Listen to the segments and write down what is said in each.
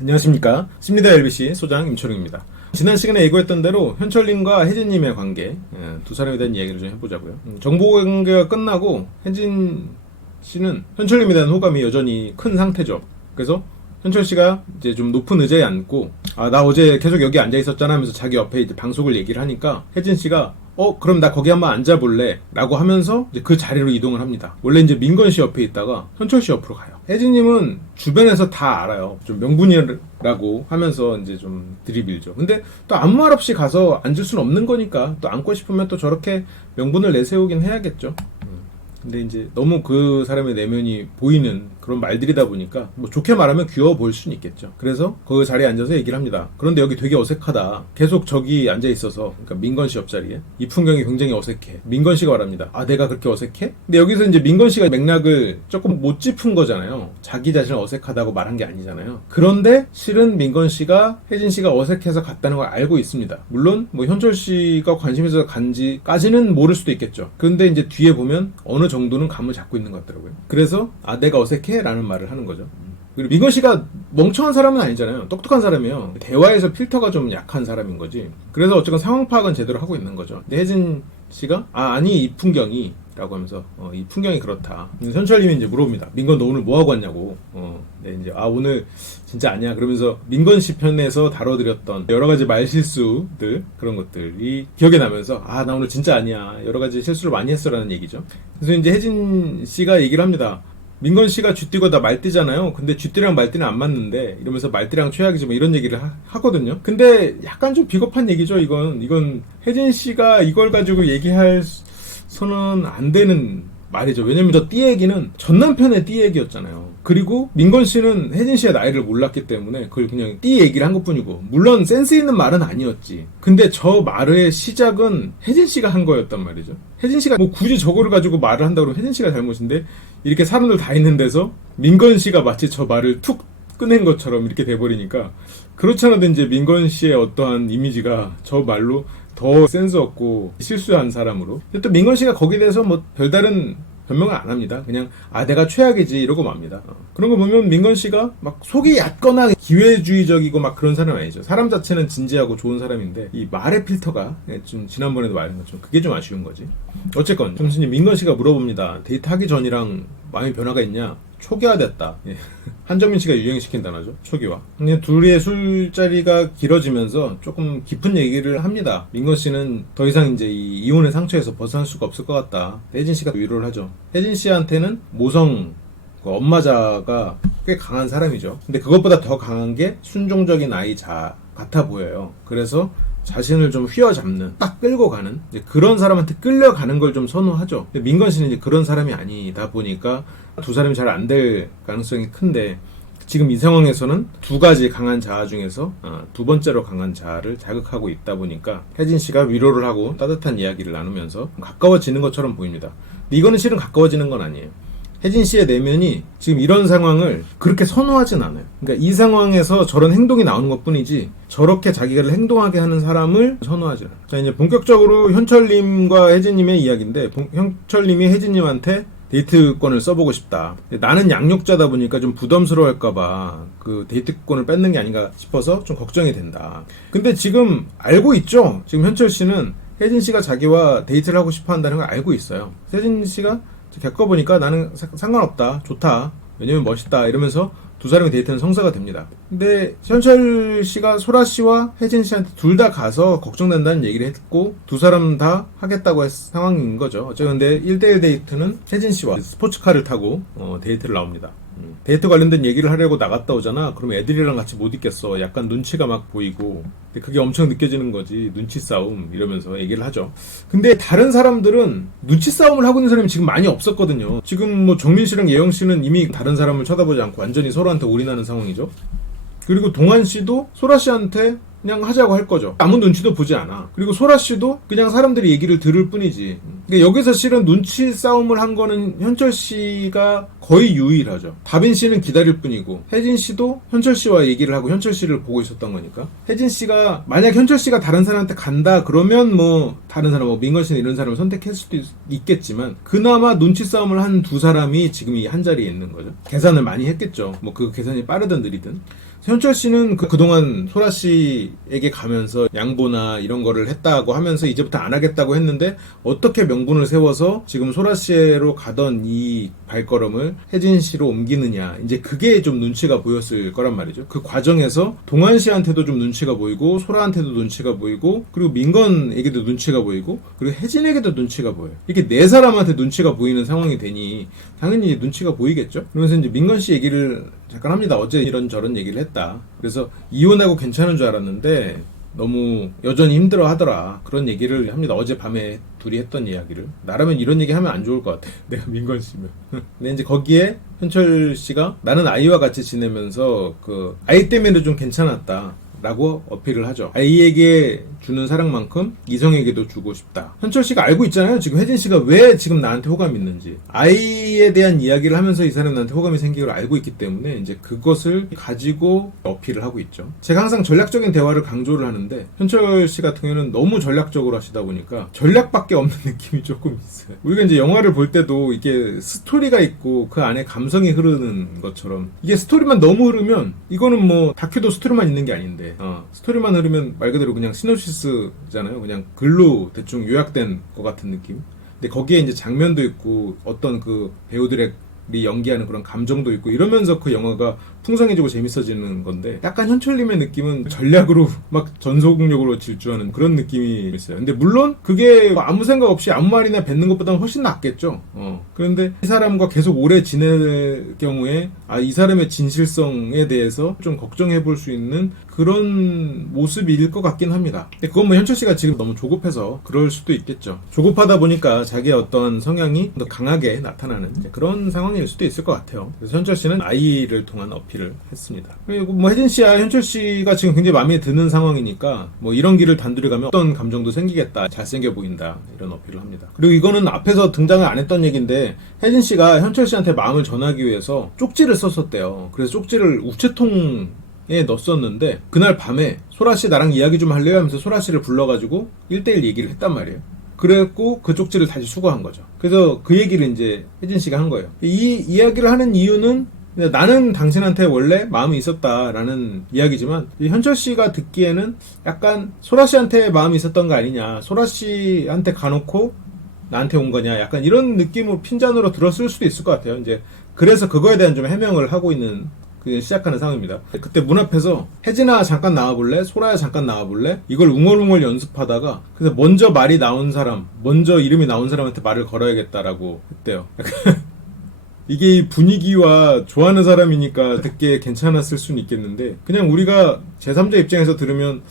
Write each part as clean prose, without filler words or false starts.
안녕하십니까. 십니다 LBC 소장 임철웅입니다. 지난 시간에 예고했던 대로 현철님과 혜진님의 관계, 두 사람에 대한 이야기를 좀 해보자고요. 정보 관계가 끝나고 혜진 씨는 현철님에 대한 호감이 여전히 큰 상태죠. 그래서 현철 씨가 이제 좀 높은 의자에 앉고, 나 어제 계속 여기 앉아 있었잖아 하면서 자기 옆에 이제 방송을 얘기를 하니까 혜진 씨가 그럼 나 거기 한번 앉아볼래? 라고 하면서 이제 그 자리로 이동을 합니다. 원래 이제 민건 씨 옆에 있다가 현철 씨 옆으로 가요. 혜진님은 주변에서 다 알아요. 좀 명분이라고 하면서 이제 좀 들이밀죠. 근데 또 아무 말 없이 가서 앉을 수는 없는 거니까 또 앉고 싶으면 또 저렇게 명분을 내세우긴 해야겠죠. 근데 이제 너무 그 사람의 내면이 보이는 그런 말들이다 보니까 뭐 좋게 말하면 귀여워 보일 수는 있겠죠. 그래서 그 자리에 앉아서 얘기를 합니다. 그런데 여기 되게 어색하다. 계속 저기 앉아 있어서, 그러니까 민건 씨 옆자리에 이 풍경이 굉장히 어색해. 민건 씨가 말합니다. 내가 그렇게 어색해? 근데 여기서 이제 민건 씨가 맥락을 조금 못 짚은 거잖아요. 자기 자신을 어색하다고 말한 게 아니잖아요. 그런데 실은 민건 씨가 혜진 씨가 어색해서 갔다는 걸 알고 있습니다. 물론 뭐 현철 씨가 관심에서 간지까지는 모를 수도 있겠죠. 그런데 이제 뒤에 보면 어느 정도는 감을 잡고 있는 것 같더라고요. 그래서 내가 어색해? 라는 말을 하는 거죠. 그리고 민건 씨가 멍청한 사람은 아니잖아요. 똑똑한 사람이에요. 대화에서 필터가 좀 약한 사람인 거지. 그래서 어쨌건 상황 파악은 제대로 하고 있는 거죠. 근데 혜진 씨가 아니 이 풍경이 라고 하면서 이 풍경이 그렇다. 현철님이 이제 물어봅니다. 민건 너 오늘 뭐 하고 왔냐고. 네, 이제 오늘 진짜 아니야. 그러면서 민건 씨 편에서 다뤄드렸던 여러 가지 말실수들, 그런 것들이 기억에 나면서 나 오늘 진짜 아니야. 여러 가지 실수를 많이 했어라는 얘기죠. 그래서 이제 혜진 씨가 얘기를 합니다. 민건 씨가 쥐띠고 다 말띠잖아요. 근데 쥐띠랑 말띠는 안 맞는데 이러면서 말띠랑 최악이지 뭐 이런 얘기를 하거든요. 근데 약간 좀 비겁한 얘기죠. 이건 혜진 씨가 이걸 가지고 얘기할 서는 안 되는 말이죠. 왜냐면 저 띠 얘기는 전 남편의 띠 얘기였잖아요. 그리고 민건 씨는 혜진 씨의 나이를 몰랐기 때문에 그걸 그냥 띠 얘기를 한 것뿐이고, 물론 센스 있는 말은 아니었지. 근데 저 말의 시작은 혜진 씨가 한 거였단 말이죠. 혜진 씨가 뭐 굳이 저거를 가지고 말을 한다고 그러면 혜진 씨가 잘못인데, 이렇게 사람들 다 있는 데서 민건 씨가 마치 저 말을 툭 꺼낸 것처럼 이렇게 돼버리니까, 그렇지 않아도 이제 민건 씨의 어떠한 이미지가 저 말로 더 센스 없고 실수한 사람으로. 근데 또 민건 씨가 거기에 대해서 뭐 별다른 변명을 안 합니다. 그냥 내가 최악이지 이러고 맙니다. 그런 거 보면 민건 씨가 막 속이 얕거나 기회주의적이고 막 그런 사람은 아니죠. 사람 자체는 진지하고 좋은 사람인데 이 말의 필터가 좀 지난번에도 말한 것처럼 그게 좀 아쉬운 거지. 어쨌건 점수님 민건 씨가 물어봅니다. 데이트하기 전이랑 마음이 변화가 있냐? 초기화됐다. 한정민 씨가 유행시킨 단어죠. 초기화. 근데 둘의 술자리가 길어지면서 조금 깊은 얘기를 합니다. 민건 씨는 더 이상 이제 이 이혼의 상처에서 벗어날 수가 없을 것 같다. 혜진 씨가 위로를 하죠. 혜진 씨한테는 모성, 엄마자가 꽤 강한 사람이죠. 근데 그것보다 더 강한 게 순종적인 아이자 같아 보여요. 그래서 자신을 좀 휘어잡는, 딱 끌고 가는, 이제 그런 사람한테 끌려가는 걸 좀 선호하죠. 근데 민건 씨는 이제 그런 사람이 아니다 보니까 두 사람이 잘 안 될 가능성이 큰데, 지금 이 상황에서는 두 가지 강한 자아 중에서 두 번째로 강한 자아를 자극하고 있다 보니까 혜진 씨가 위로를 하고 따뜻한 이야기를 나누면서 가까워지는 것처럼 보입니다. 근데 이거는 실은 가까워지는 건 아니에요. 혜진 씨의 내면이 지금 이런 상황을 그렇게 선호하진 않아요. 그러니까 이 상황에서 저런 행동이 나오는 것 뿐이지 저렇게 자기를 행동하게 하는 사람을 선호하지 않아요. 자, 이제 본격적으로 현철님과 혜진님의 이야기인데, 현철님이 혜진님한테 데이트권을 써보고 싶다. 나는 양육자다 보니까 좀 부담스러워할까봐 그 데이트권을 뺏는 게 아닌가 싶어서 좀 걱정이 된다. 근데 지금 알고 있죠? 지금 현철 씨는 혜진 씨가 자기와 데이트를 하고 싶어 한다는 걸 알고 있어요. 혜진 씨가 겪어보니까 나는 상관없다, 좋다, 왜냐면 멋있다 이러면서 두 사람의 데이트는 성사가 됩니다. 근데 현철 씨가 소라 씨와 혜진 씨한테 둘 다 가서 걱정된다는 얘기를 했고 두 사람 다 하겠다고 했 상황인 거죠. 어쨌든 근데 1대1 데이트는 혜진 씨와 스포츠카를 타고 데이트를 나옵니다. 데이트 관련된 얘기를 하려고 나갔다 오잖아. 그럼 애들이랑 같이 못 있겠어. 약간 눈치가 막 보이고. 근데 그게 엄청 느껴지는 거지. 눈치 싸움 이러면서 얘기를 하죠. 근데 다른 사람들은 눈치 싸움을 하고 있는 사람이 지금 많이 없었거든요. 지금 뭐 정민 씨랑 예영 씨는 이미 다른 사람을 쳐다보지 않고 완전히 서로한테 올인하는 상황이죠. 그리고 동환 씨도 소라 씨한테 그냥 하자고 할 거죠. 아무 눈치도 보지 않아. 그리고 소라 씨도 그냥 사람들이 얘기를 들을 뿐이지. 그러니까 여기서 실은 눈치 싸움을 한 거는 현철 씨가 거의 유일하죠. 다빈 씨는 기다릴 뿐이고 혜진 씨도 현철 씨와 얘기를 하고 현철 씨를 보고 있었던 거니까. 혜진 씨가 만약 현철 씨가 다른 사람한테 간다 그러면 뭐 다른 사람, 뭐 민건 씨는 이런 사람을 선택할 수도 있겠지만 그나마 눈치 싸움을 한 두 사람이 지금 이 한 자리에 있는 거죠. 계산을 많이 했겠죠. 뭐 그 계산이 빠르든 느리든. 현철 씨는 그동안 소라 씨에게 가면서 양보나 이런 거를 했다고 하면서 이제부터 안 하겠다고 했는데 어떻게 명분을 세워서 지금 소라 씨로 가던 이 발걸음을 혜진 씨로 옮기느냐. 이제 그게 좀 눈치가 보였을 거란 말이죠. 그 과정에서 동환 씨한테도 좀 눈치가 보이고 소라한테도 눈치가 보이고 그리고 민건에게도 눈치가 보이고 그리고 혜진에게도 눈치가 보여요. 이렇게 네 사람한테 눈치가 보이는 상황이 되니 당연히 눈치가 보이겠죠. 그러면서 이제 민건 씨 얘기를 잠깐 합니다. 어제 이런저런 얘기를 했다. 그래서 이혼하고 괜찮은 줄 알았는데 너무 여전히 힘들어 하더라. 그런 얘기를 합니다. 어젯밤에 둘이 했던 이야기를. 나라면 이런 얘기 하면 안 좋을 것 같아. 내가 민건 씨면. 근데 이제 거기에 현철 씨가 나는 아이와 같이 지내면서 그 아이 때문에도 좀 괜찮았다. 라고 어필을 하죠. 아이에게 주는 사랑만큼 이성에게도 주고 싶다. 현철 씨가 알고 있잖아요. 지금 혜진 씨가 왜 지금 나한테 호감이 있는지. 아이에 대한 이야기를 하면서 이 사람이 나한테 호감이 생긴 걸 알고 있기 때문에 이제 그것을 가지고 어필을 하고 있죠. 제가 항상 전략적인 대화를 강조를 하는데 현철 씨 같은 경우는 너무 전략적으로 하시다 보니까 전략밖에 없는 느낌이 조금 있어요. 우리가 이제 영화를 볼 때도 이게 스토리가 있고 그 안에 감성이 흐르는 것처럼 이게 스토리만 너무 흐르면 이거는 뭐 다큐도 스토리만 있는 게 아닌데 스토리만 흐르면 말 그대로 그냥 시놉시스잖아요. 그냥 글로 대충 요약된 것 같은 느낌. 근데 거기에 이제 장면도 있고 어떤 그 배우들의 연기하는 그런 감정도 있고 이러면서 그 영화가 풍성해지고 재밌어지는 건데 약간 현철님의 느낌은 전략으로 막 전소국력으로 질주하는 그런 느낌이 있어요. 근데 물론 그게 아무 생각 없이 아무 말이나 뱉는 것보다는 훨씬 낫겠죠. 그런데 이 사람과 계속 오래 지낼 경우에 이 사람의 진실성에 대해서 좀 걱정해 볼 수 있는 그런 모습일 것 같긴 합니다. 근데 그건 뭐 현철 씨가 지금 너무 조급해서 그럴 수도 있겠죠. 조급하다 보니까 자기의 어떤 성향이 더 강하게 나타나는 그런 상황일 수도 있을 것 같아요. 그래서 현철 씨는 아이를 통한 어필을 했습니다. 그리고 뭐 혜진 씨와 현철 씨가 지금 굉장히 마음에 드는 상황이니까 뭐 이런 길을 단둘이 가면 어떤 감정도 생기겠다. 잘생겨 보인다. 이런 어필을 합니다. 그리고 이거는 앞에서 등장을 안 했던 얘기인데 혜진 씨가 현철 씨한테 마음을 전하기 위해서 쪽지를 썼었대요. 그래서 쪽지를 우체통에 넣었었는데 그날 밤에 소라씨 나랑 이야기 좀 할래요? 하면서 소라씨를 불러가지고 1대1 얘기를 했단 말이에요. 그랬고 그 쪽지를 다시 수거한 거죠. 그래서 그 얘기를 이제 혜진씨가 한 거예요. 이 이야기를 하는 이유는 나는 당신한테 원래 마음이 있었다라는 이야기지만 현철씨가 듣기에는 약간 소라씨한테 마음이 있었던 거 아니냐, 소라씨한테 가놓고 나한테 온 거냐, 약간 이런 느낌으로 핀잔으로 들었을 수도 있을 것 같아요. 이제 그래서 그거에 대한 좀 해명을 하고 있는 시작하는 상황입니다. 그때 문 앞에서 혜진아 잠깐 나와볼래? 소라야 잠깐 나와볼래? 이걸 웅얼웅얼 연습하다가 그래서 먼저 말이 나온 사람, 먼저 이름이 나온 사람한테 말을 걸어야겠다라고 했대요. 이게 이 분위기와 좋아하는 사람이니까 듣기에 괜찮았을 수는 있겠는데 그냥 우리가 제3자 입장에서 들으면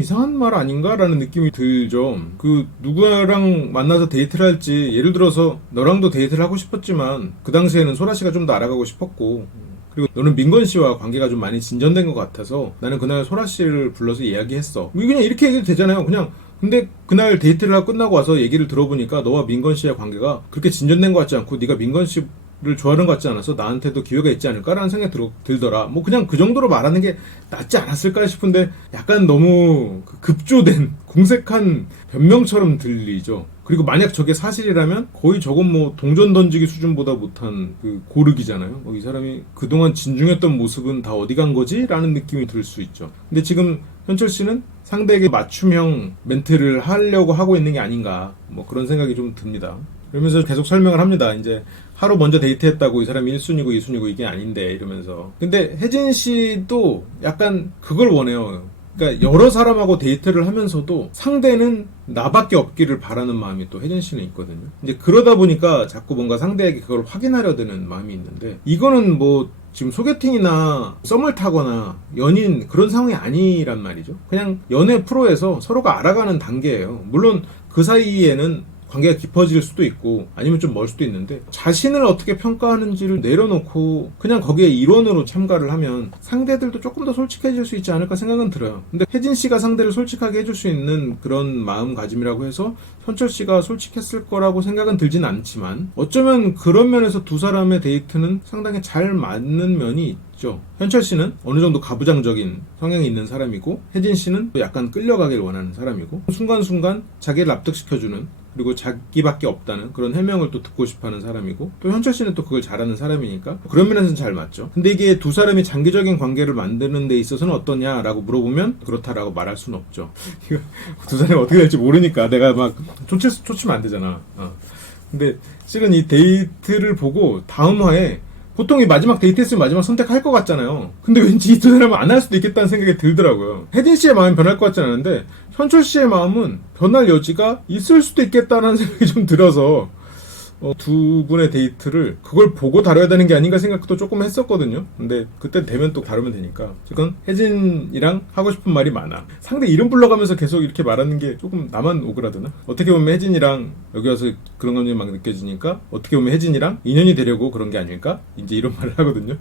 이상한 말 아닌가? 라는 느낌이 들죠. 그 누구랑 만나서 데이트를 할지 예를 들어서 너랑도 데이트를 하고 싶었지만 그 당시에는 소라씨가 좀 더 알아가고 싶었고 그리고 너는 민건 씨와 관계가 좀 많이 진전된 것 같아서 나는 그날 소라 씨를 불러서 이야기했어. 그냥 이렇게 얘기도 되잖아요. 그냥 근데 그날 데이트를 하고 끝나고 와서 얘기를 들어보니까 너와 민건 씨의 관계가 그렇게 진전된 것 같지 않고 네가 민건 씨를 좋아하는 것 같지 않아서 나한테도 기회가 있지 않을까라는 생각이 들더라. 뭐 그냥 그 정도로 말하는 게 낫지 않았을까 싶은데 약간 너무 급조된 공색한 변명처럼 들리죠. 그리고 만약 저게 사실이라면 거의 저건 뭐 동전 던지기 수준보다 못한 그 고르기잖아요. 이 사람이 그동안 진중했던 모습은 다 어디 간 거지? 라는 느낌이 들 수 있죠. 근데 지금 현철 씨는 상대에게 맞춤형 멘트를 하려고 하고 있는 게 아닌가 뭐 그런 생각이 좀 듭니다. 그러면서 계속 설명을 합니다. 이제 하루 먼저 데이트했다고 이 사람이 1순위고 2순위고 이게 아닌데 이러면서. 근데 혜진 씨도 약간 그걸 원해요. 그러니까 여러 사람하고 데이트를 하면서도 상대는 나밖에 없기를 바라는 마음이 또 혜진 씨는 있거든요. 이제 그러다 보니까 자꾸 뭔가 상대에게 그걸 확인하려 드는 마음이 있는데 이거는 뭐 지금 소개팅이나 썸을 타거나 연인 그런 상황이 아니란 말이죠. 그냥 연애 프로에서 서로가 알아가는 단계예요. 물론 그 사이에는 관계가 깊어질 수도 있고 아니면 좀 멀 수도 있는데 자신을 어떻게 평가하는지를 내려놓고 그냥 거기에 일원으로 참가를 하면 상대들도 조금 더 솔직해질 수 있지 않을까 생각은 들어요. 근데 혜진 씨가 상대를 솔직하게 해줄 수 있는 그런 마음가짐이라고 해서 현철 씨가 솔직했을 거라고 생각은 들진 않지만 어쩌면 그런 면에서 두 사람의 데이트는 상당히 잘 맞는 면이 있죠. 현철 씨는 어느 정도 가부장적인 성향이 있는 사람이고 혜진 씨는 약간 끌려가길 원하는 사람이고 순간순간 자기를 납득시켜주는 그리고 자기밖에 없다는 그런 해명을 또 듣고 싶어하는 사람이고, 또 현철 씨는 또 그걸 잘하는 사람이니까 그런 면에서는 잘 맞죠. 근데 이게 두 사람이 장기적인 관계를 만드는 데 있어서는 어떠냐라고 물어보면 그렇다라고 말할 수는 없죠. 두 사람이 어떻게 될지 모르니까 내가 막 쫓으면 안 되잖아. 근데 실은 이 데이트를 보고 다음 화에 보통 이 마지막 데이트 했으면 마지막 선택할 것 같잖아요. 근데 왠지 이 두 사람은 안 할 수도 있겠다는 생각이 들더라고요. 혜진 씨의 마음이 변할 것 같지는 않은데 현철 씨의 마음은 변할 여지가 있을 수도 있겠다는 생각이 좀 들어서 두 분의 데이트를 그걸 보고 다뤄야 되는 게 아닌가 생각도 조금 했었거든요. 근데 그때 되면 또 다루면 되니까. 지금 혜진이랑 하고 싶은 말이 많아. 상대 이름 불러가면서 계속 이렇게 말하는 게 조금 나만 오그라드나? 어떻게 보면 혜진이랑 여기 와서 그런 감정이 막 느껴지니까 어떻게 보면 혜진이랑 인연이 되려고 그런 게 아닐까? 이제 이런 말을 하거든요.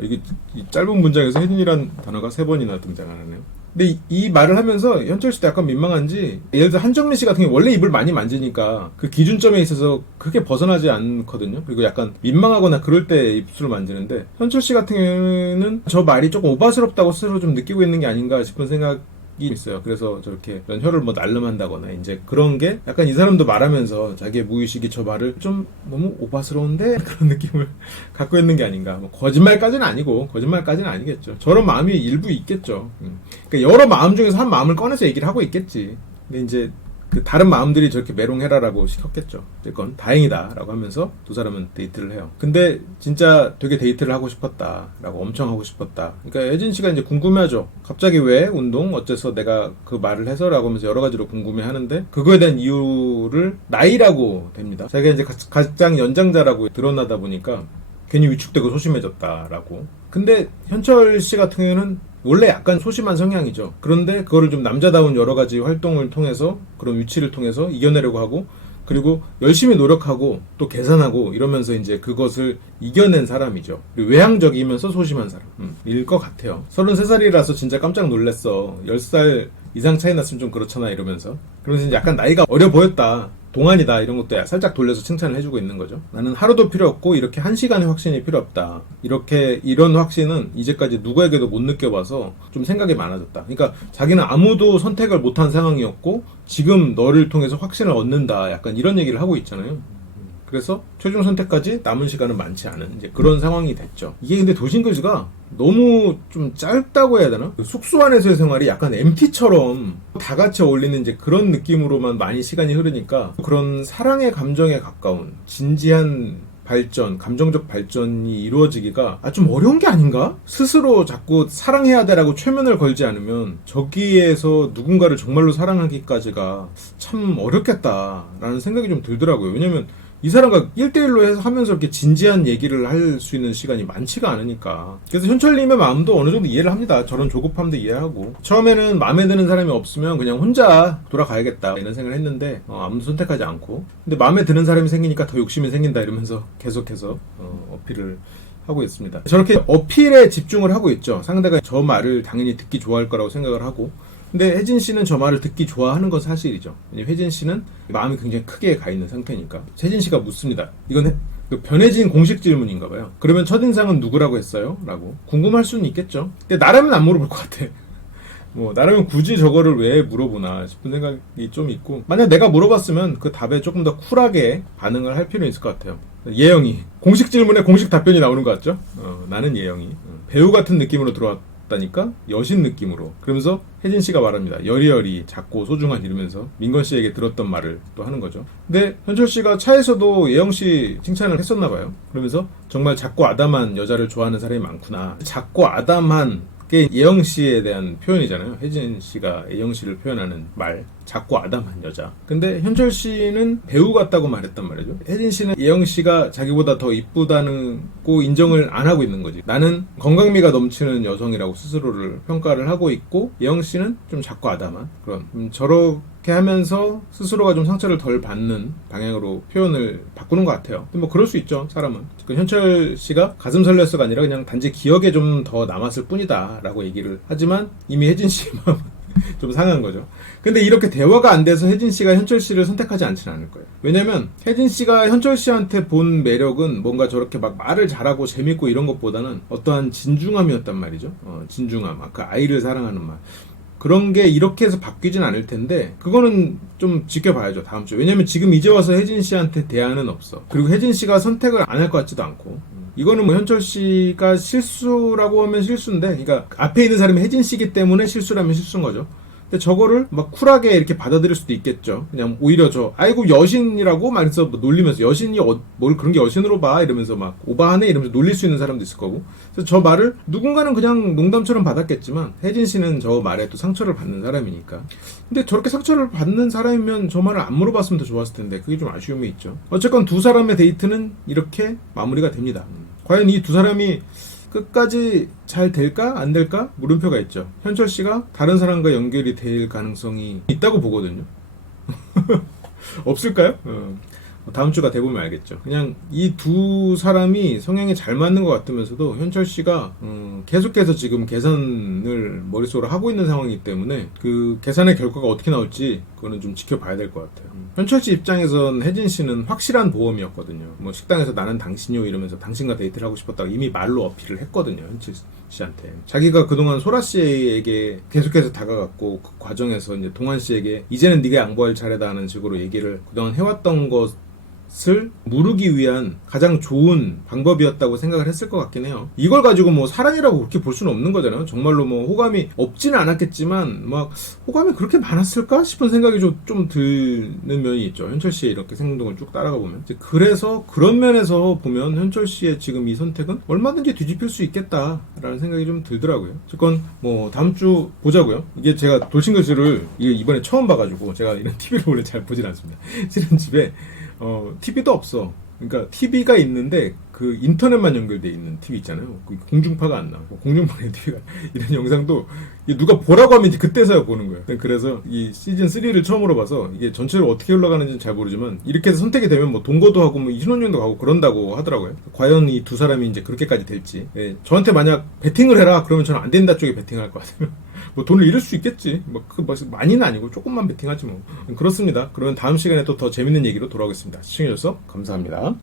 이게 이 짧은 문장에서 혜진이란 단어가 3번이나 등장하네요. 근데 이 말을 하면서 현철 씨도 약간 민망한지, 예를 들어 한정민 씨 같은 경우 원래 입을 많이 만지니까 그 기준점에 있어서 크게 벗어나지 않거든요. 그리고 약간 민망하거나 그럴 때 입술을 만지는데, 현철 씨 같은 경우는 저 말이 조금 오바스럽다고 스스로 좀 느끼고 있는 게 아닌가 싶은 생각이 있어요. 그래서 저렇게 혀를 뭐 날름한다거나 이제 그런 게 약간 이 사람도 말하면서 자기의 무의식이 저 말을 좀 너무 오바스러운데 그런 느낌을 갖고 있는 게 아닌가. 뭐 거짓말까지는 아니겠죠. 저런 마음이 일부 있겠죠. 그러니까 여러 마음 중에서 한 마음을 꺼내서 얘기를 하고 있겠지. 근데 이제 그 다른 마음들이 저렇게 메롱해라라고 시켰겠죠. 어쨌건 다행이다라고 하면서 두 사람은 데이트를 해요. 근데 진짜 되게 데이트를 하고 싶었다라고, 엄청 하고 싶었다. 그러니까 혜진 씨가 이제 궁금해하죠. 갑자기 왜 운동 어째서 내가 그 말을 해서라고 하면서 여러 가지로 궁금해하는데, 그거에 대한 이유를 나이라고 됩니다. 자기가 이제 가장 연장자라고 드러나다 보니까 괜히 위축되고 소심해졌다라고. 근데 현철 씨 같은 경우는 원래 약간 소심한 성향이죠. 그런데 그거를 좀 남자다운 여러 가지 활동을 통해서, 그런 위치를 통해서 이겨내려고 하고, 그리고 열심히 노력하고 또 계산하고 이러면서 이제 그것을 이겨낸 사람이죠. 그리고 외향적이면서 소심한 사람일 것 같아요. 33살이라서 진짜 깜짝 놀랐어. 10살 이상 차이 났으면 좀 그렇잖아 이러면서. 그러면서 이제 약간 나이가 어려 보였다, 동안이다, 이런 것도 살짝 돌려서 칭찬을 해주고 있는 거죠. 나는 하루도 필요 없고 이렇게 1시간의 확신이 필요 없다. 이런 확신은 이제까지 누구에게도 못 느껴봐서 좀 생각이 많아졌다. 그러니까 자기는 아무도 선택을 못한 상황이었고 지금 너를 통해서 확신을 얻는다, 약간 이런 얘기를 하고 있잖아요. 그래서 최종 선택까지 남은 시간은 많지 않은 이제 그런 상황이 됐죠. 이게 근데 도신글즈가 너무 좀 짧다고 해야 되나? 숙소 안에서의 생활이 약간 MT처럼 다 같이 어울리는 이제 그런 느낌으로만 많이 시간이 흐르니까, 그런 사랑의 감정에 가까운 진지한 발전, 감정적 발전이 이루어지기가 좀 어려운 게 아닌가? 스스로 자꾸 사랑해야 돼라고 최면을 걸지 않으면 저기에서 누군가를 정말로 사랑하기까지가 참 어렵겠다라는 생각이 좀 들더라고요. 왜냐면 이 사람과 1대1로 해서 하면서 이렇게 진지한 얘기를 할 수 있는 시간이 많지가 않으니까. 그래서 현철님의 마음도 어느 정도 이해를 합니다. 저런 조급함도 이해하고. 처음에는 마음에 드는 사람이 없으면 그냥 혼자 돌아가야겠다 이런 생각을 했는데 아무도 선택하지 않고, 근데 마음에 드는 사람이 생기니까 더 욕심이 생긴다 이러면서 계속해서 어필을 하고 있습니다. 저렇게 어필에 집중을 하고 있죠. 상대가 저 말을 당연히 듣기 좋아할 거라고 생각을 하고. 근데 혜진 씨는 저 말을 듣기 좋아하는 건 사실이죠. 혜진 씨는 마음이 굉장히 크게 가 있는 상태니까. 혜진 씨가 묻습니다. 이건 변해진 공식 질문인가 봐요. 그러면 첫인상은 누구라고 했어요? 라고. 궁금할 수는 있겠죠. 근데 나라면 안 물어볼 것 같아. 나라면 굳이 저거를 왜 물어보나 싶은 생각이 좀 있고, 만약 내가 물어봤으면 그 답에 조금 더 쿨하게 반응을 할 필요는 있을 것 같아요. 예영이. 공식 질문에 공식 답변이 나오는 것 같죠? 나는 예영이. 배우 같은 느낌으로 들어왔다니까? 여신 느낌으로. 그러면서 혜진 씨가 말합니다. 여리여리 작고 소중한 이러면서 민건 씨에게 들었던 말을 또 하는 거죠. 근데 현철 씨가 차에서도 예영 씨 칭찬을 했었나 봐요. 그러면서 정말 작고 아담한 여자를 좋아하는 사람이 많구나. 작고 아담한 게 예영 씨에 대한 표현이잖아요. 혜진 씨가 예영 씨를 표현하는 말, 작고 아담한 여자. 근데 현철 씨는 배우 같다고 말했단 말이죠. 혜진 씨는 예영 씨가 자기보다 더 이쁘다는 거 인정을 안 하고 있는 거지. 나는 건강미가 넘치는 여성이라고 스스로를 평가를 하고 있고, 예영 씨는 좀 작고 아담한 그런, 저렇게 하면서 스스로가 좀 상처를 덜 받는 방향으로 표현을 바꾸는 것 같아요. 근데 그럴 수 있죠, 사람은. 현철 씨가 가슴 설레서가 아니라 그냥 단지 기억에 좀 더 남았을 뿐이다 라고 얘기를 하지만, 이미 혜진 씨의 마음은 좀 상한 거죠. 근데 이렇게 대화가 안 돼서 혜진 씨가 현철 씨를 선택하지 않지는 않을 거예요. 왜냐면 혜진 씨가 현철 씨한테 본 매력은 뭔가 저렇게 막 말을 잘하고 재밌고 이런 것보다는 어떠한 진중함이었단 말이죠. 진중함, 아까 아이를 사랑하는 말. 그런 게 이렇게 해서 바뀌진 않을 텐데 그거는 좀 지켜봐야죠 다음 주. 왜냐면 지금 이제 와서 혜진 씨한테 대안은 없어. 그리고 혜진 씨가 선택을 안 할 것 같지도 않고. 이거는 뭐 현철 씨가 실수라고 하면 실수인데, 그러니까 앞에 있는 사람이 혜진 씨기 때문에 실수라면 실수인 거죠. 근데 저거를 막 쿨하게 이렇게 받아들일 수도 있겠죠. 그냥 오히려 아이고 여신이라고 말해서 뭐 놀리면서 여신이 뭘 그런 게 여신으로 봐 이러면서 막 오바하네 이러면서 놀릴 수 있는 사람도 있을 거고. 그래서 저 말을 누군가는 그냥 농담처럼 받았겠지만 혜진 씨는 저 말에 또 상처를 받는 사람이니까. 근데 저렇게 상처를 받는 사람이면 저 말을 안 물어봤으면 더 좋았을 텐데 그게 좀 아쉬움이 있죠. 어쨌건 두 사람의 데이트는 이렇게 마무리가 됩니다. 과연 이 두 사람이 끝까지 잘 될까? 안 될까? 물음표가 있죠. 현철 씨가 다른 사람과 연결이 될 가능성이 있다고 보거든요. 없을까요? 다음 주가 돼보면 알겠죠. 그냥 이 두 사람이 성향이 잘 맞는 것 같으면서도 현철 씨가 계속해서 지금 계산을 머릿속으로 하고 있는 상황이기 때문에 그 계산의 결과가 어떻게 나올지 그거는 좀 지켜봐야 될 것 같아요. 현철 씨 입장에선 혜진 씨는 확실한 보험이었거든요. 뭐 식당에서 나는 당신이요 이러면서 당신과 데이트를 하고 싶었다고 이미 말로 어필을 했거든요. 현철 씨한테. 자기가 그동안 소라 씨에게 계속해서 다가갔고 그 과정에서 이제 동환 씨에게 이제는 네가 양보할 차례다 하는 식으로 얘기를 그동안 해왔던 것을 무르기 위한 가장 좋은 방법이었다고 생각을 했을 것 같긴 해요. 이걸 가지고 뭐 사랑이라고 그렇게 볼 수는 없는 거잖아요. 정말로 뭐 호감이 없지는 않았겠지만 막 호감이 그렇게 많았을까 싶은 생각이 좀 드는 면이 있죠. 현철 씨의 이렇게 행동을 쭉 따라가 보면. 그래서 그런 면에서 보면 현철 씨의 지금 이 선택은 얼마든지 뒤집힐 수 있겠다라는 생각이 좀 들더라고요. 어쨌건 뭐 다음 주 보자고요. 이게 제가 돌싱글즈를 이번에 처음 봐가지고 제가 이런 TV를 원래 잘 보진 않습니다. 실은 집에 TV도 없어. 그러니까 TV가 있는데 그 인터넷만 연결돼 있는 TV 있잖아요. 그 공중파가 안 나오고 공중파의 TV가 이런 영상도 누가 보라고 하면 이제 그때서야 보는 거예요. 그래서 이 시즌 3를 처음으로 봐서 이게 전체로 어떻게 흘러가는지는 잘 모르지만 이렇게 해서 선택이 되면 뭐 동거도 하고 뭐 신혼여행도 가고 그런다고 하더라고요. 과연 이 두 사람이 이제 그렇게까지 될지. 예, 저한테 만약 베팅을 해라 그러면 저는 안 된다 쪽에 베팅할 것 같아요. 뭐 돈을 잃을 수 있겠지. 뭐 많이는 아니고 조금만 베팅하지 뭐. 그렇습니다. 그러면 다음 시간에 또 더 재밌는 얘기로 돌아오겠습니다. 시청해주셔서 감사합니다.